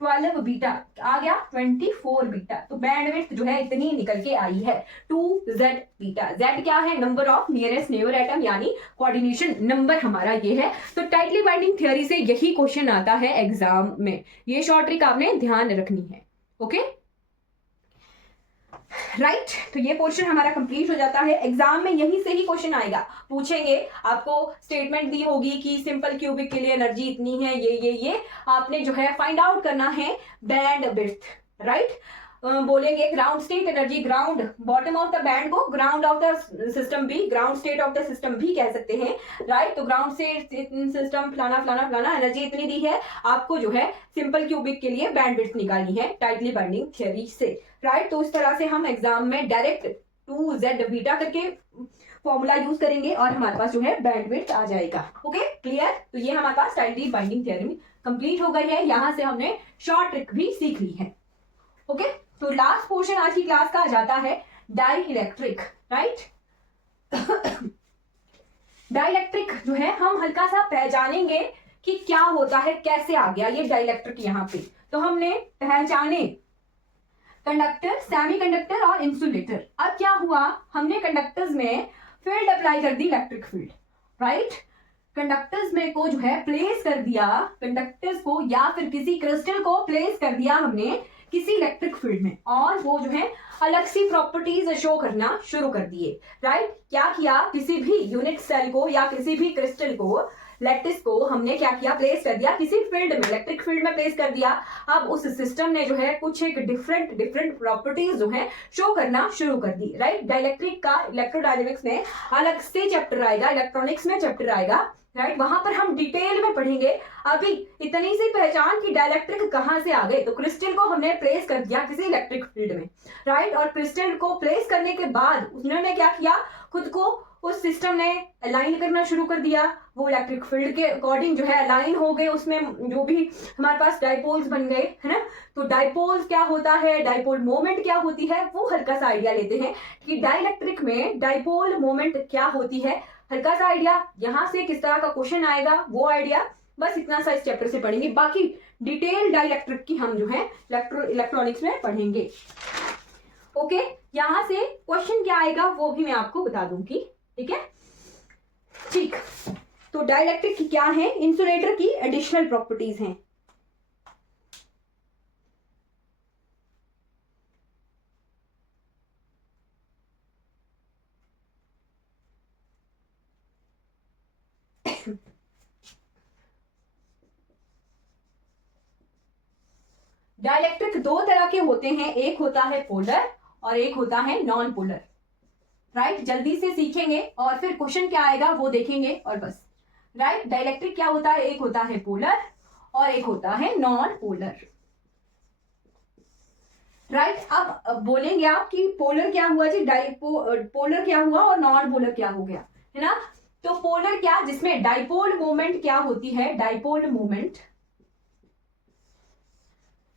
12 बीटा आ गया 24 बीटा। तो बैंडविड्थ जो है इतनी निकल के आई है, 2z बीटा। z क्या है, number of nearest neighbour atom, यानी कोऑर्डिनेशन नंबर हमारा ये है। तो टाइटली बाइंडिंग थ्योरी से यही क्वेश्चन आता है एग्जाम में, ये शॉर्ट ट्रिक आपने ध्यान रखनी है, ओके, राइट। तो ये पोर्शन हमारा कंप्लीट हो जाता है, एग्जाम में यहीं से ही क्वेश्चन आएगा, पूछेंगे आपको, स्टेटमेंट दी होगी कि सिंपल क्यूबिक के लिए एनर्जी इतनी है, ये आपने जो है फाइंड आउट करना है बैंड विड्थ, राइट। बोलेंगे ground state energy, ground bottom of the band को ग्राउंड ऑफ द सिस्टम भी, ground state of the system भी कह सकते हैं, राइट। तो ग्राउंड स्टेट सिस्टम फलाना फलाना फलाना, एनर्जी इतनी दी है, आपको जो है सिंपल क्यूबिक के लिए बैंड विड्थ निकालनी है टाइटली बाइंडिंग थ्योरी से, राइट। तो इस तरह से हम एग्जाम में डायरेक्ट 2z बीटा करके फॉर्मूला यूज करेंगे और हमारे पास जो है बैंड विड्थ आ जाएगा, ओके, क्लियर। तो ये हमारे पास टाइटली बाइंडिंग थ्योरी कंप्लीट हो गई है, यहां से हमने शॉर्ट ट्रिक भी सीख ली है, ओके। तो लास्ट पोर्शन आज की क्लास का आ जाता है dielectric, right. Dielectric जो है हम हल्का सा पहचानेंगे कि क्या होता है, कैसे आ गया ये डाई इलेक्ट्रिक यहाँ पे। तो हमने पहचाने कंडक्टर, सेमीकंडक्टर और इंसुलेटर। अब क्या हुआ, हमने कंडक्टर्स में फील्ड अप्लाई कर दी, इलेक्ट्रिक फील्ड, राइट। कंडक्टर्स में को जो है प्लेस कर दिया, कंडक्टर्स को या फिर किसी क्रिस्टल को प्लेस कर दिया हमने किसी इलेक्ट्रिक फील्ड में, और वो जो है अलग सी प्रॉपर्टीज शो करना शुरू कर दिए, राइट। क्या किया, किसी भी यूनिट सेल को या किसी भी क्रिस्टल को, लैटिस को हमने क्या किया, प्लेस कर दिया किसी फील्ड में, इलेक्ट्रिक फील्ड में प्लेस कर दिया। अब उस सिस्टम ने जो है कुछ एक डिफरेंट प्रॉपर्टीज जो है शो करना शुरू कर दी, राइट। डाइलेक्ट्रिक का इलेक्ट्रोडायनेमिक्स में अलग से चैप्टर आएगा, इलेक्ट्रॉनिक्स में चैप्टर आएगा, राइट। वहां पर हम डिटेल में पढ़ेंगे। अभी इतनी सी पहचान कि डाइलेक्ट्रिक कहां से आ गए, तो क्रिस्टल को हमने प्लेस कर दिया किसी इलेक्ट्रिक फील्ड में, राइट। और क्रिस्टल को प्लेस करने के बाद उन्होंने क्या किया, खुद को उस सिस्टम ने अलाइन करना शुरू कर दिया। वो इलेक्ट्रिक फील्ड के अकॉर्डिंग जो है अलाइन हो गए, उसमें जो भी हमारे पास डाइपोल्स बन गए, है ना। तो डाइपोल्स क्या होता है, डाइपोल मोमेंट क्या होती है, वो हल्का सा आइडिया लेते हैं कि डाइलेक्ट्रिक में डाइपोल मोमेंट क्या होती है। हल्का सा आइडिया, यहां से किस तरह का क्वेश्चन आएगा वो आइडिया, बस इतना सा इस चैप्टर से पढ़ेंगे। बाकी डिटेल डाइलेक्ट्रिक की हम जो है इलेक्ट्रॉनिक्स में पढ़ेंगे। ओके, यहां से क्वेश्चन क्या आएगा वो भी मैं आपको बता दूंगी, ठीक है। ठीक, तो डाइलेक्ट्रिक की क्या है, इंसुलेटर की एडिशनल प्रॉपर्टीज हैं। डाइलेक्ट्रिक दो तरह के होते हैं, एक होता है पोलर और एक होता है नॉन पोलर, राइट। जल्दी से सीखेंगे और फिर क्वेश्चन क्या आएगा वो देखेंगे और बस, राइट। डाइलेक्ट्रिक क्या होता है, एक होता है पोलर और एक होता है नॉन पोलर, राइट। अब बोलेंगे आप कि पोलर क्या हुआ जी, पोलर क्या हुआ और नॉन पोलर क्या हो गया, है ना। तो पोलर क्या, जिसमें डाइपोल मोमेंट क्या होती है, डाइपोल मोमेंट।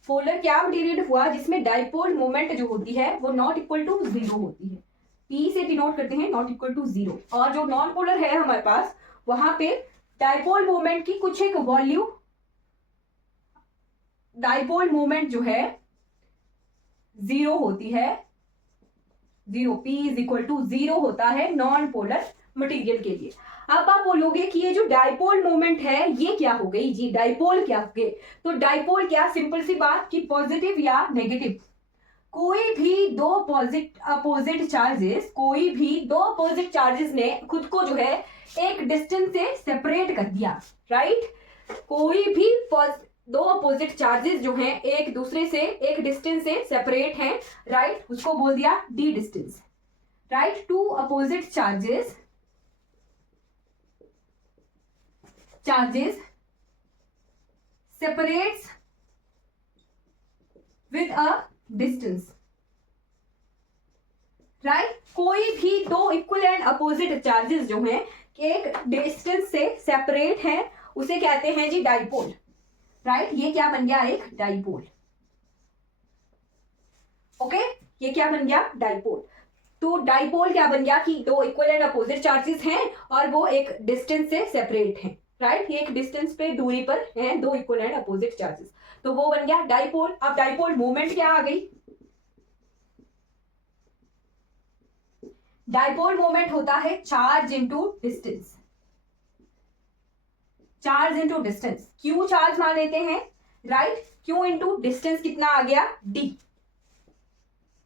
पोलर क्या मटेरियल हुआ जिसमें डाइपोल मोमेंट जो होती है वो नॉट इक्वल टू 0 होती है, P से डिनोट करते हैं नॉट इक्वल टू 0। और जो नॉन पोलर है हमारे पास, वहां पे डाइपोल मोमेंट की कुछ एक वॉल्यू, डाइपोल मोमेंट जो है 0 होती है, 0, P इज इक्वल टू 0 होता है नॉन पोलर मटेरियल के लिए। अब आप बोलोगे कि ये जो डाइपोल मोमेंट है ये क्या हो गई जी, डाइपोल क्या हो गए। तो डाइपोल क्या, सिंपल सी बात कि पॉजिटिव या नेगेटिव, कोई भी दो अपोजिट चार्जेस, कोई भी दो अपोजिट चार्जेस ने खुद को जो है एक डिस्टेंस से सेपरेट कर दिया, राइट। कोई भी दो अपोजिट चार्जेस जो हैं एक दूसरे से एक डिस्टेंस से सेपरेट हैं, राइट, उसको बोल दिया D distance, right. Two opposite charges separates with a distance, right. कोई भी दो इक्वल एंड अपोजिट चार्जेस जो हैं एक डिस्टेंस से सेपरेट हैं उसे कहते हैं जी डाइपोल, राइट। ये क्या बन गया, एक डाइपोल, ओके। ये क्या बन गया, डाइपोल। तो डाइपोल क्या बन गया कि दो इक्वल एंड अपोजिट चार्जेस हैं और वो एक डिस्टेंस से सेपरेट हैं, राइट। ये एक डिस्टेंस पे दूरी पर हैं दो इक्वल एंड अपोजिट चार्जेस, तो वो बन गया डाइपोल। अब डाइपोल मोमेंट क्या आ गई, डाइपोल मोमेंट होता है charge into distance, charge into distance. Q charge मान लेते हैं, राइट। क्यू इनटू डिस्टेंस कितना आ गया, डी,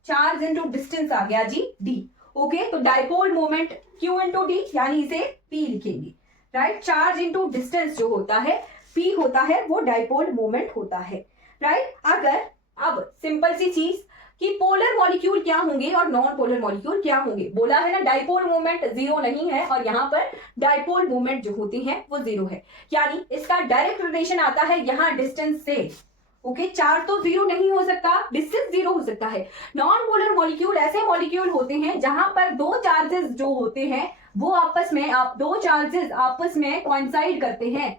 चार्ज इनटू डिस्टेंस आ गया जी डी, ओके। तो dipole moment Q into D, यानी इसे पी लिखेंगे, राइट। चार्ज इनटू डिस्टेंस जो होता है पी होता है, वो डाइपोल मोमेंट होता है, राइट। अगर अब सिंपल सी चीज कि पोलर मॉलिक्यूल क्या होंगे और नॉन पोलर मॉलिक्यूल क्या होंगे, बोला है ना डाइपोल मोमेंट 0 नहीं है और यहाँ पर डाइपोल मोमेंट जो होती है वो 0 है, यानी इसका डायरेक्ट रिलेशन आता है यहाँ डिस्टेंस से, ओके। चार्ज तो 0 नहीं हो सकता, डिस्टेंस 0 हो सकता है। नॉन पोलर मॉलिक्यूल ऐसे मॉलिक्यूल होते हैं जहां पर दो चार्जेस जो होते हैं वो आपस में, दो चार्जेस आपस में कोइंसाइड करते हैं,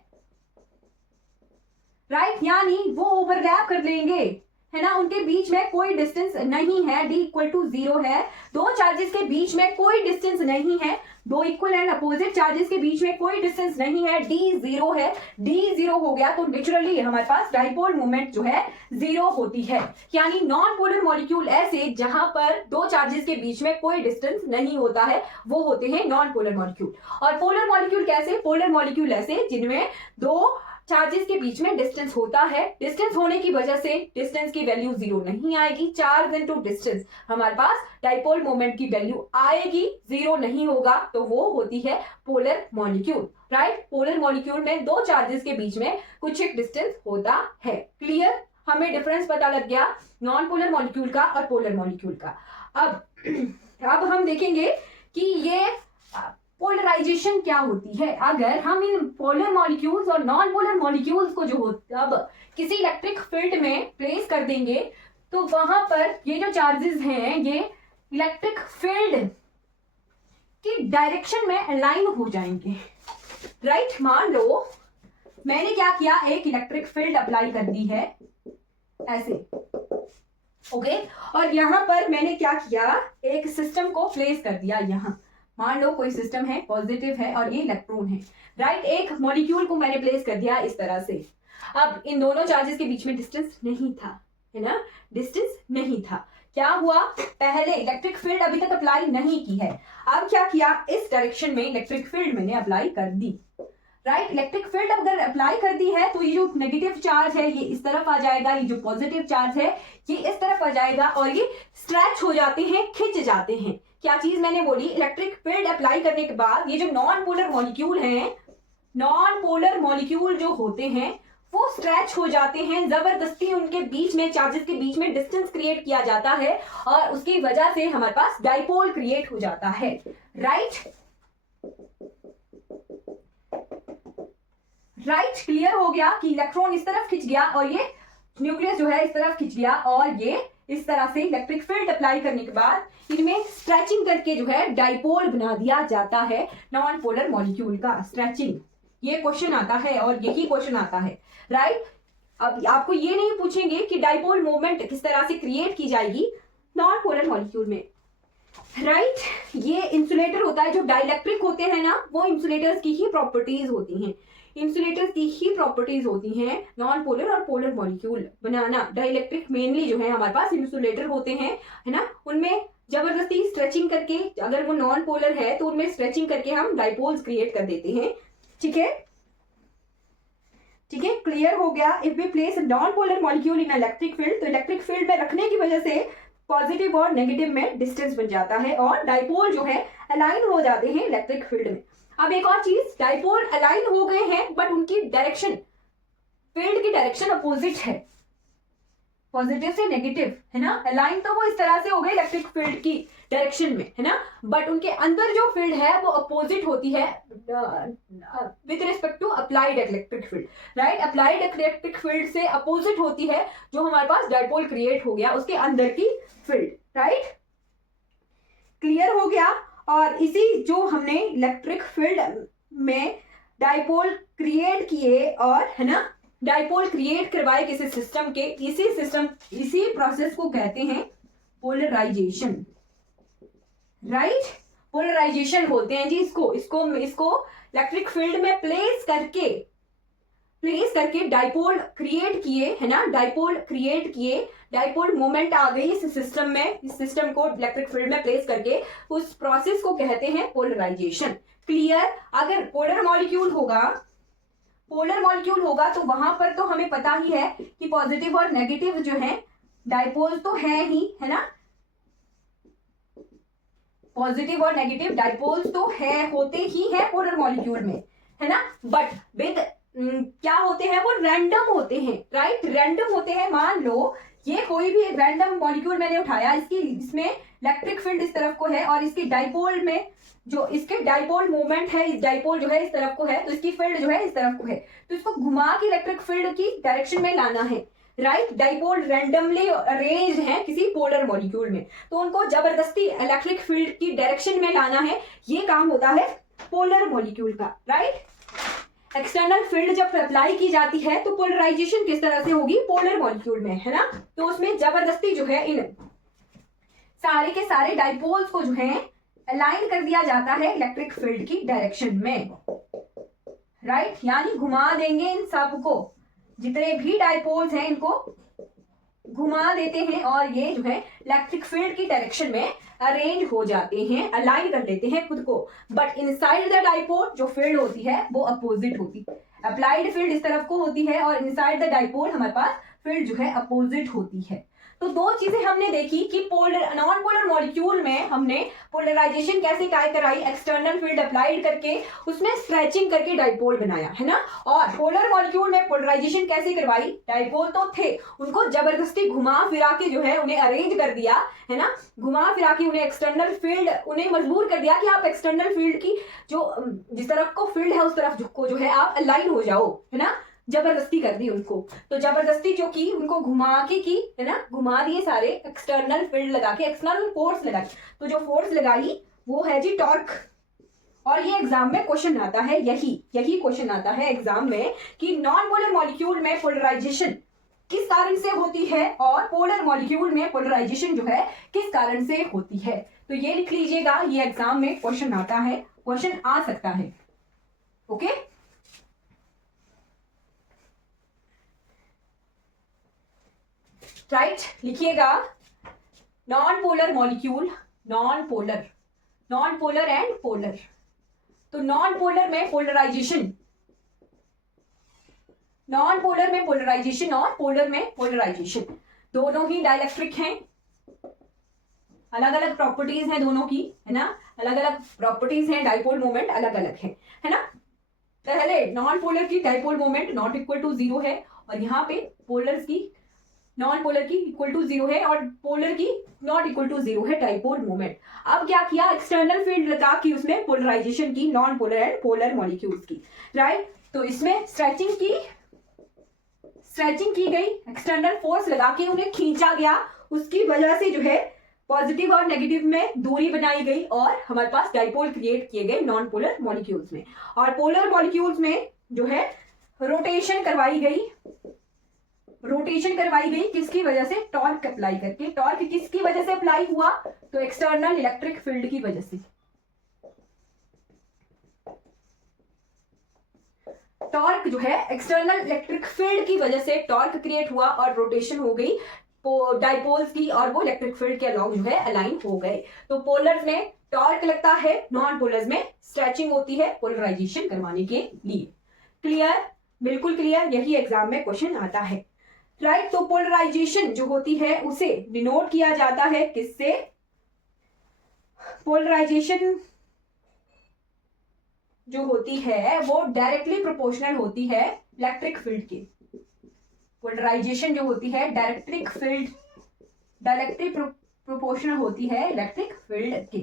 राइट, यानी वो ओवरलैप कर लेंगे, है ना। उनके बीच में कोई डिस्टेंस नहीं है, डी इक्वल टू 0 है। दो चार्जेस के बीच में कोई डिस्टेंस नहीं है, दो इक्वल एंड अपोजिट चार्जेस के बीच में कोई डिस्टेंस नहीं है, डी 0 है। डी 0 हो गया तो नेचुरली हमारे पास डाइपोल मोमेंट जो है 0 होती है, यानी नॉन पोलर मॉलिक्यूल ऐसे जहां पर दो चार्जेस के बीच में कोई डिस्टेंस नहीं होता है वो होते हैं नॉन पोलर मॉलिक्यूल। और पोलर मॉलिक्यूल कैसे, पोलर मॉलिक्यूल ऐसे जिनमें दो चार्जेस के बीच में डिस्टेंस होता है, डिस्टेंस होने की वजह से डिस्टेंस की वैल्यू जीरो नहीं आएगी, चार्ज इनटू डिस्टेंस हमारे पास डाइपोल मोमेंट की वैल्यू आएगी, जीरो नहीं होगा, तो वो होती है polar molecule, right. Polar molecule में दो चार्जेस के बीच में कुछ एक डिस्टेंस होता है। क्लियर, हमें डिफरेंस पता लग गया नॉन पोलर मॉलिक्यूल का और पोलर मॉलिक्यूल का। अब हम देखेंगे कि ये पोलराइजेशन क्या होती है। अगर हम इन पोलर मॉलिक्यूल्स और नॉन पोलर मॉलिक्यूल्स को जो अब किसी इलेक्ट्रिक फील्ड में प्लेस कर देंगे तो वहां पर ये जो चार्जेस हैं ये इलेक्ट्रिक फील्ड की डायरेक्शन में अलाइन हो जाएंगे, राइट। मान लो मैंने क्या किया, एक इलेक्ट्रिक फील्ड अप्लाई कर दी है ऐसे, ओके, और यहां पर मैंने क्या किया, एक सिस्टम को प्लेस कर दिया यहां। मान लो कोई सिस्टम है, पॉजिटिव है और ये इलेक्ट्रॉन है, राइट। एक मॉलिक्यूल को मैंने प्लेस कर दिया इस तरह से। अब इन दोनों चार्जेस के बीच में डिस्टेंस नहीं था, है ना, डिस्टेंस नहीं था। क्या हुआ, पहले इलेक्ट्रिक फील्ड अभी तक अप्लाई नहीं की है, अब क्या किया, इस डायरेक्शन में इलेक्ट्रिक फील्ड मैंने अप्लाई कर दी, राइट। इलेक्ट्रिक फील्ड अगर अप्लाई कर दी है तो ये जो नेगेटिव चार्ज है ये इस तरफ आ जाएगा, ये जो पॉजिटिव चार्ज है ये इस तरफ आ जाएगा और ये स्ट्रेच हो जाते हैं, खिंच जाते हैं। क्या चीज मैंने बोली, इलेक्ट्रिक फील्ड अप्लाई करने के बाद ये जो नॉन पोलर मॉलिक्यूल हैं, नॉन पोलर मॉलिक्यूल जो होते हैं वो स्ट्रेच हो जाते हैं, जबरदस्ती उनके बीच में, चार्जेस के बीच में डिस्टेंस क्रिएट किया जाता है और उसकी वजह से हमारे पास डाइपोल क्रिएट हो जाता है, राइट। राइट, क्लियर हो गया कि इलेक्ट्रॉन इस तरफ खिंच गया और ये न्यूक्लियस जो है इस तरफ खिंच गया और ये इस तरह से इलेक्ट्रिक फील्ड अप्लाई करने के बाद इनमें स्ट्रेचिंग करके जो है डाइपोल बना दिया जाता है नॉन पोलर मॉलिक्यूल का, स्ट्रेचिंग। ये क्वेश्चन आता है और यही क्वेश्चन आता है, राइट। अब आपको ये नहीं पूछेंगे कि डाइपोल मोमेंट किस तरह से क्रिएट की जाएगी नॉन पोलर मॉलिक्यूल में, राइट। ये इंसुलेटर होता है, जो डाइलेक्ट्रिक होते हैं ना वो इंसुलेटर्स की ही प्रॉपर्टीज होती हैं, इंसुलेटर्स की ही प्रॉपर्टीज होती हैं नॉन पोलर और पोलर मॉलिक्यूल बनाना। डाइलेक्ट्रिक मेनली जो है हमारे पास इंसुलेटर होते हैं, है ना, उनमें जबरदस्ती स्ट्रेचिंग करके, अगर वो नॉन पोलर है तो उनमें स्ट्रेचिंग करके हम डाइपोल्स क्रिएट कर देते हैं, ठीक है, ठीक है, क्लियर हो गया। If we place non polar molecule in electric field, तो इलेक्ट्रिक फील्ड में रखने की वजह से पॉजिटिव और नेगेटिव में डिस्टेंस बन जाता है और डाइपोल जो है अलाइन हो जाते हैं इलेक्ट्रिक फील्ड में। अब एक और चीज, डाइपोल अलाइन हो गए हैं बट उनकी डायरेक्शन, फील्ड की डायरेक्शन अपोजिट है, पॉजिटिव से नेगेटिव, है ना। अलाइन तो वो इस तरह से हो गए इलेक्ट्रिक फील्ड की डायरेक्शन में, है ना, बट उनके अंदर जो फील्ड है वो अपोजिट होती है with respect to applied electric field, right. Applied electric field से अपोजिट होती है जो हमारे पास डाइपोल क्रिएट हो गया उसके अंदर की फील्ड, राइट, क्लियर हो गया। और इसी जो हमने इलेक्ट्रिक फील्ड में डाइपोल क्रिएट किए और, है ना, डाइपोल क्रिएट करवाए किसी सिस्टम के, इसी प्रोसेस को कहते हैं पोलराइजेशन, राइट। पोलराइजेशन बोलते हैं जी इसको इलेक्ट्रिक फील्ड में प्लेस करके डाइपोल क्रिएट किए, है ना, डाइपोल क्रिएट किए, डाइपोल मोमेंट आ गई इस सिस्टम में, इस सिस्टम को इलेक्ट्रिक फील्ड में प्लेस करके उस प्रोसेस को कहते हैं पोलराइजेशन, क्लियर। अगर पोलर मॉलिक्यूल होगा तो वहां पर तो हमें पता ही है कि पॉजिटिव और नेगेटिव जो है डाइपोल तो है ही, है ना, पॉजिटिव और नेगेटिव डाइपोल्स तो होते ही है पोलर मॉलिक्यूल में, है ना, बट विद क्या होते हैं, वो रैंडम होते हैं, राइट, रैंडम होते हैं। मान लो ये कोई भी रैंडम मॉलिक्यूल मैंने उठाया, इसमें इलेक्ट्रिक फील्ड इस तरफ को है और इसके डाइपोल में जो इसके डाइपोल मोमेंट है, इस डाइपोल जो है इस तरफ को है, तो इसकी फील्ड जो है इस तरफ को है, तो इसको घुमा के इलेक्ट्रिक फील्ड की डायरेक्शन में लाना है, राइट। डाइपोल रैंडमली अरेंज्ड है किसी पोलर मॉलिक्यूल में, तो उनको जबरदस्ती इलेक्ट्रिक फील्ड की डायरेक्शन में लाना है, ये काम होता है पोलर मॉलिक्यूल का, राइट। एक्सटर्नल फील्ड जब अप्लाई की जाती है तो पोलराइजेशन किस तरह से होगी, पोलर मॉलिक्यूल में, है ना, तो उसमें जबरदस्ती जो है इन सारे के सारे डाइपोल्स को जो है अलाइन कर दिया जाता है इलेक्ट्रिक फील्ड की डायरेक्शन में, राइट, यानी घुमा देंगे इन सब को, जितने भी डाइपोल्स हैं इनको घुमा देते हैं और ये जो है इलेक्ट्रिक फील्ड की डायरेक्शन में अरेंज हो जाते हैं, अलाइन कर लेते हैं खुद को। बट इनसाइड द डाइपोल जो फील्ड होती है वो अपोजिट होती है। अप्लाइड फील्ड इस तरफ को होती है और इनसाइड द डाइपोल हमारे पास फील्ड जो है अपोजिट होती है। तो दो चीजें हमने देखी कि पोलर नॉन पोलर मॉलिक्यूल में हमने पोलराइजेशन कैसे काय कराई, एक्सटर्नल फील्ड अप्लाइड करके उसमें स्ट्रेचिंग करके डाइपोल बनाया है ना। और पोलर मॉलिक्यूल में पोलराइजेशन कैसे करवाई, डाइपोल तो थे, उनको जबरदस्ती घुमा फिरा के जो है उन्हें अरेंज कर दिया है ना, घुमा फिरा के उन्हें एक्सटर्नल फील्ड, उन्हें मजबूर कर दिया कि आप एक्सटर्नल फील्ड की जो जिस तरफ को फील्ड है उस तरफ को जो है आप अलाइन हो जाओ, है ना, जबरदस्ती कर दी उनको। तो जबरदस्ती जो की उनको घुमा के की है ना, घुमा दिए सारे, एक्सटर्नल फील्ड लगा के, एक्सटर्नल फोर्स लगाई। तो जो फोर्स लगाई वो है जी टॉर्क। और ये एग्जाम में क्वेश्चन आता है, यही क्वेश्चन आता है एग्जाम में कि नॉन पोलर मॉलिक्यूल में पोलराइजेशन किस कारण से होती है और पोलर मॉलिक्यूल में पोलराइजेशन जो है किस कारण से होती है। तो ये लिख लीजिएगा, ये एग्जाम में क्वेश्चन आता है, क्वेश्चन आ सकता है। ओके, राइट, लिखिएगा non polar molecule, non polar and polar. तो नॉन पोलर में पोलराइजेशन, नॉन पोलर में पोलराइजेशन और पोलर में पोलराइजेशन दोनों ही डाइलेक्ट्रिक हैं, अलग अलग प्रॉपर्टीज हैं दोनों की, है ना, अलग अलग प्रॉपर्टीज हैं, डाइपोल मोमेंट अलग अलग है ना। पहले नॉन पोलर की dipole moment not equal to 0 है और यहाँ पे पोलर की, नॉन पोलर की इक्वल टू 0 है और पोलर की नॉट इक्वल टू 0 है डाइपोल मोमेंट। अब क्या किया, एक्सटर्नल फील्ड लगा कि उसमें पोलराइजेशन की non polar and polar molecules की, राइट। तो इसमें स्ट्रेचिंग की गई, एक्सटर्नल फोर्स लगा के उन्हें खींचा गया, उसकी वजह से जो है पॉजिटिव और नेगेटिव में दूरी बनाई गई और हमारे पास डाइपोल क्रिएट किए गए नॉन पोलर मॉलिक्यूल्स में। और पोलर मॉलिक्यूल्स में जो है रोटेशन करवाई गई किसकी वजह से, टॉर्क अप्लाई करके। टॉर्क किसकी वजह से अप्लाई हुआ, तो एक्सटर्नल इलेक्ट्रिक फील्ड की वजह से। टॉर्क जो है एक्सटर्नल इलेक्ट्रिक फील्ड की वजह से टॉर्क क्रिएट हुआ और रोटेशन हो गई डाइपोल्स की और वो इलेक्ट्रिक फील्ड के अलॉन्ग जो है अलाइन हो गए। तो पोलर्स में टॉर्क लगता है, नॉन पोलर्स में स्ट्रेचिंग होती है पोलराइजेशन करवाने के लिए। क्लियर, बिल्कुल क्लियर, यही एग्जाम में क्वेश्चन आता है, राइट। तो पोलराइजेशन जो होती है उसे डिनोट किया जाता है किससे, पोलराइजेशन जो होती है वो डायरेक्टली प्रोपोर्शनल होती है इलेक्ट्रिक फील्ड के। पोलराइजेशन जो होती है डायरेक्टली प्रोपोर्शनल होती है इलेक्ट्रिक फील्ड के,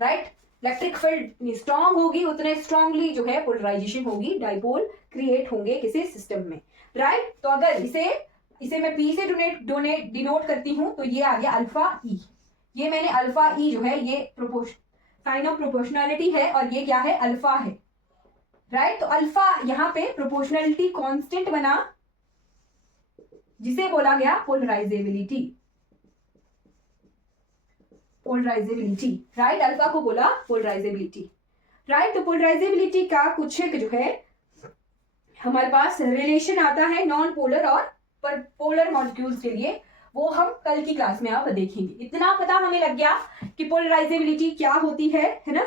राइट। इलेक्ट्रिक फील्ड स्ट्रांग होगी उतने स्ट्रांगली जो है पोलराइजेशन होगी, डाइपोल क्रिएट होंगे किसी सिस्टम में, राइट। तो अगर इसे मैं P से डिनोट करती हूं तो ये आ गया अल्फा ई। ये मैंने अल्फा ई जो है ये साइन ऑफ प्रोपोर्शनलिटी है और ये क्या है, अल्फा है, राइट। तो अल्फा यहाँ पे प्रोपोर्शनलिटी कांस्टेंट बना जिसे बोला गया पोलराइजेबिलिटी, राइट। अल्फा को बोला पोलराइजेबिलिटी, राइट। तो पोलराइजेबिलिटी का कुछ एक जो है हमारे पास रिलेशन आता है नॉन पोलर और पोलर मॉलिक्यूल्स के लिए, वो हम कल की क्लास में आप देखेंगे। इतना पता हमें लग गया कि पोलराइजेबिलिटी क्या होती है ना।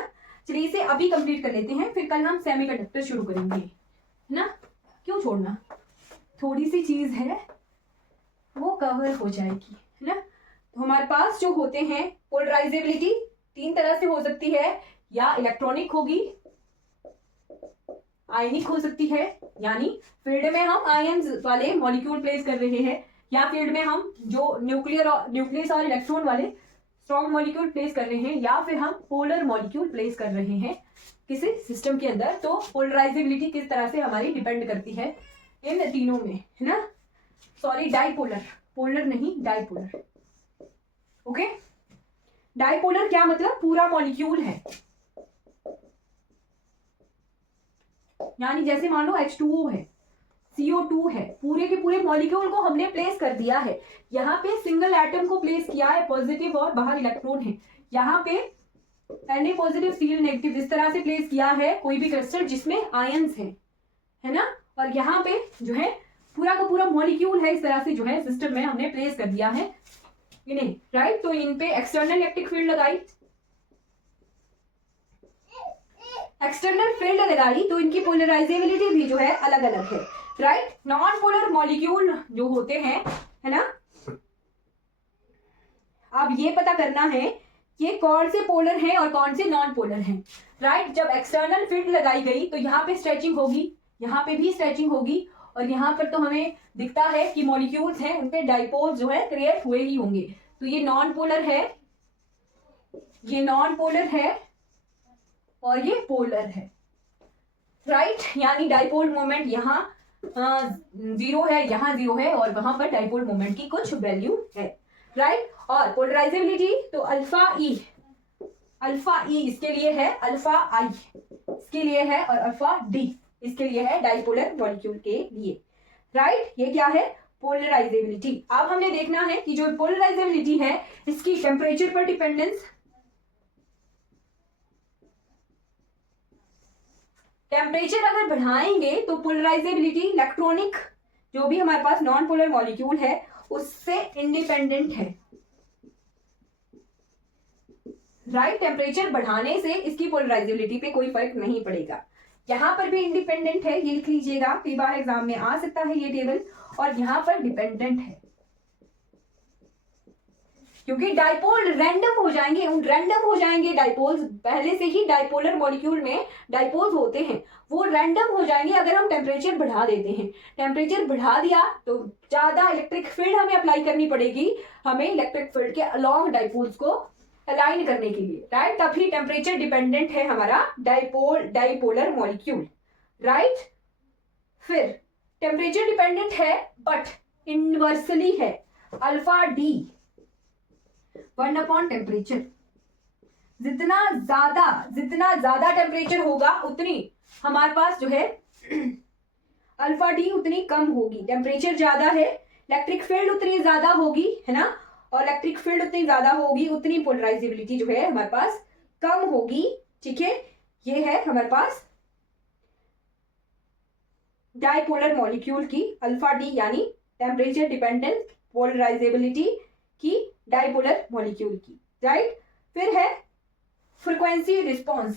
चलिए इसे अभी कंप्लीट कर लेते हैं, फिर कल हम सेमीकंडक्टर शुरू करेंगे, है ना। क्यों छोड़ना, थोड़ी सी चीज है वो कवर हो जाएगी, है ना। तो हमारे पास जो होते हैं पोलराइजेबिलिटी 3 तरह से हो सकती है, या इलेक्ट्रॉनिक होगी, आयनिक हो सकती है, यानी फील्ड में हम आयंस वाले मॉलिक्यूल प्लेस कर रहे हैं, या फील्ड में हम जो न्यूक्लियस और इलेक्ट्रॉन वाले स्ट्रॉन्ग मॉलिक्यूल प्लेस कर रहे हैं, या फिर हम पोलर मॉलिक्यूल प्लेस कर रहे हैं किसी सिस्टम के अंदर। तो पोलराइजेबिलिटी किस तरह से हमारी डिपेंड करती है इन तीनों में, है ना। सॉरी, डाइपोलर, पोलर नहीं डाइपोलर, ओके। डाइपोलर क्या मतलब, पूरा मॉलिक्यूल है, यानी जैसे मान लो H2O है, CO2 है, पूरे के पूरे मॉलिक्यूल को हमने प्लेस कर दिया है। यहाँ पे सिंगल एटम को प्लेस किया है, पॉजिटिव और बाहर इलेक्ट्रॉन है। यहाँ पे Na पॉजिटिव Cl नेगेटिव इस तरह से प्लेस किया है कोई भी क्रिस्टल जिसमें आयंस है ना। और यहाँ पे जो है पूरा का पूरा मॉलिक्यूल है, इस तरह से जो है सिस्टम में हमने प्लेस कर दिया है इन्हें, राइट। तो इन पे एक्सटर्नल इलेक्ट्रिक फील्ड लगाई, एक्सटर्नल फील्ड लगाई तो इनकी पोलराइजेबिलिटी भी जो है अलग अलग है, राइट। नॉन पोलर मॉलिक्यूल जो होते हैं, है ना, अब ये पता करना है ये कौन से पोलर हैं और कौन से नॉन पोलर हैं, राइट। जब एक्सटर्नल फील्ड लगाई गई तो यहाँ पे स्ट्रेचिंग होगी, यहाँ पे भी स्ट्रेचिंग होगी, और यहाँ पर तो हमें दिखता है कि मॉलिक्यूल्स हैं उन पे डाइपोल्स जो है क्रिएट हुए ही होंगे। तो ये नॉन पोलर है, ये नॉन पोलर है और ये पोलर है, राइट। यानी डाइपोल मोमेंट यहाँ 0 है, यहाँ 0 है, और वहां पर डाइपोल मोमेंट की कुछ वैल्यू है, राइट। और पोलराइजेबिलिटी तो अल्फा ई इसके लिए है, अल्फा आई इसके लिए है, और अल्फा डी इसके लिए है डाइपोलर मॉलिक्यूल के लिए, राइट। ये क्या है, पोलराइजेबिलिटी। अब हमने देखना है कि जो पोलराइजेबिलिटी है इसकी टेम्परेचर पर डिपेंडेंस, टेम्परेचर अगर बढ़ाएंगे तो पोलराइजेबिलिटी इलेक्ट्रॉनिक जो भी हमारे पास नॉन पोलर मॉलिक्यूल है उससे इंडिपेंडेंट है, राइट। टेम्परेचर बढ़ाने से इसकी पोलराइजेबिलिटी पे कोई फर्क नहीं पड़ेगा। यहां पर भी इंडिपेंडेंट है, ये लिख लीजिएगा, कई बार एग्जाम में आ सकता है ये टेबल, और यहां पर डिपेंडेंट है क्योंकि डाइपोल रैंडम हो जाएंगे, उन रैंडम हो जाएंगे डाइपोल्स, पहले से ही डाइपोलर मॉलिक्यूल में डाइपोल्स होते हैं, वो रैंडम हो जाएंगे अगर हम टेम्परेचर बढ़ा देते हैं। टेम्परेचर बढ़ा दिया तो ज्यादा इलेक्ट्रिक फील्ड हमें अप्लाई करनी पड़ेगी, हमें इलेक्ट्रिक फील्ड के अलॉन्ग डाइपोल्स को अलाइन करने के लिए, राइट। तभी टेम्परेचर डिपेंडेंट है हमारा डाइपोलर मॉलिक्यूल, राइट। फिर टेम्परेचर डिपेंडेंट है बट इनवर्सली है, अल्फा डी 1 टेम्परेचर। जितना ज्यादा टेम्परेचर होगा उतनी हमारे पास जो है अल्फा डी उतनी कम होगी। टेम्परेचर ज्यादा है, इलेक्ट्रिक फील्ड उतनी ज्यादा होगी, है ना, और इलेक्ट्रिक फील्ड उतनी ज्यादा होगी उतनी पोलराइजेबिलिटी जो है हमारे पास कम होगी, ठीक है। ये है हमारे पास डाइपोलर मॉलिक्यूल की अल्फा डी यानी टेम्परेचर डिपेंडेंट पोलराइजेबिलिटी की डाइपोलर मॉलिक्यूल की, राइट। फिर है फ्रीक्वेंसी रिस्पॉन्स,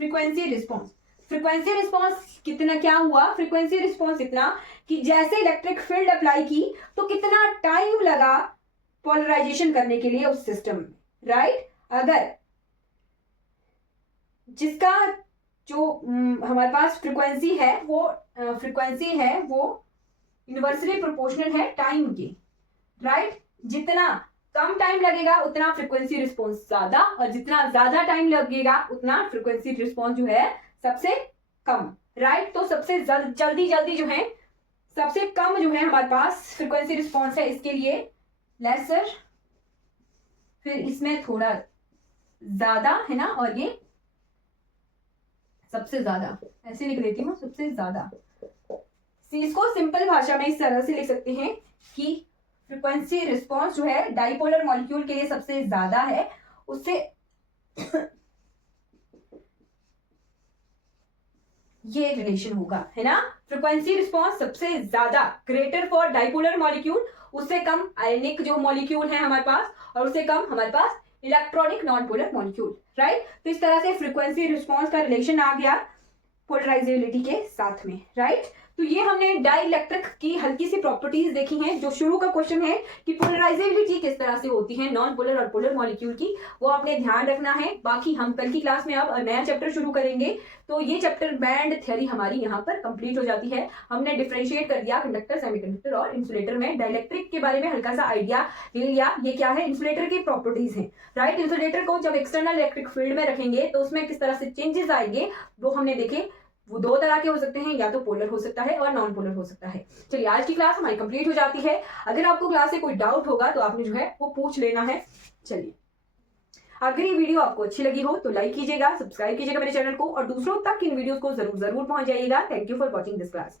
फ्रीक्वेंसी रिस्पॉन्स कितना क्या हुआ, फ्रीक्वेंसी रिस्पॉन्स इतना कि जैसे इलेक्ट्रिक फील्ड अप्लाई की तो कितना टाइम लगा पोलराइजेशन करने के लिए उस सिस्टम में, राइट। अगर जिसका जो हमारे पास फ्रीक्वेंसी है वो इनवर्सली प्रोपोर्शनल है टाइम के, राइट। जितना कम टाइम लगेगा उतना फ्रीक्वेंसी रिस्पॉन्स ज्यादा, और जितना ज्यादा टाइम लगेगा उतना फ्रीक्वेंसी रिस्पॉन्स जो है सबसे कम, राइट। तो सबसे जल्दी जो है सबसे कम जो है हमारे पास फ्रीक्वेंसी रिस्पॉन्स है, इसके लिए लेसर, फिर इसमें थोड़ा ज्यादा, है ना, और ये सबसे ज्यादा, ऐसे लिख देती हूँ, सबसे ज्यादा। इसको सिंपल भाषा में इस तरह से लिख सकते हैं कि फ्रीक्वेंसी रिस्पॉन्स जो है डाइपोलर मॉलिक्यूल के लिए सबसे ज्यादा है, उससे ये रिलेशन होगा, है ना। फ्रीक्वेंसी रिस्पॉन्स सबसे ज्यादा ग्रेटर फॉर डाइपोलर मॉलिक्यूल, उससे कम आयनिक जो मॉलिक्यूल है हमारे पास, और उससे कम हमारे पास electronic non polar molecule, right. तो इस तरह से फ्रीक्वेंसी रिस्पॉन्स का रिलेशन आ गया पोलराइजेबिलिटी के साथ में, राइट। तो ये हमने डाइइलेक्ट्रिक की हल्की सी प्रॉपर्टीज देखी हैं। जो शुरू का क्वेश्चन है कि पोलराइजेबिलिटी किस तरह से होती है नॉन पोलर और पोलर मॉलिक्यूल की, वो आपने ध्यान रखना है। बाकी हम कल की क्लास में अब नया चैप्टर शुरू करेंगे, तो ये चैप्टर बैंड थ्योरी हमारी यहाँ पर कंप्लीट हो जाती है। हमने डिफरेंशिएट कर दिया कंडक्टर, सेमीकंडक्टर और इंसुलेटर में। डाइइलेक्ट्रिक के बारे में हल्का सा आइडिया ले लिया, ये क्या है, इंसुलेटर की प्रॉपर्टीज है, राइट। इंसुलेटर को जब एक्सटर्नल इलेक्ट्रिक फील्ड में रखेंगे तो उसमें किस तरह से चेंजेस आएंगे वो हमने देखे। वो 2 तरह के हो सकते हैं, या तो पोलर हो सकता है और नॉन पोलर हो सकता है। चलिए आज की क्लास हमारी कंप्लीट हो जाती है। अगर आपको क्लास से कोई डाउट होगा तो आपने जो है वो पूछ लेना है। चलिए, अगर ये वीडियो आपको अच्छी लगी हो तो लाइक कीजिएगा, सब्सक्राइब कीजिएगा मेरे चैनल को, और दूसरों तक इन वीडियोस को जरूर पहुंचाइएगा। Thank you for watching this class.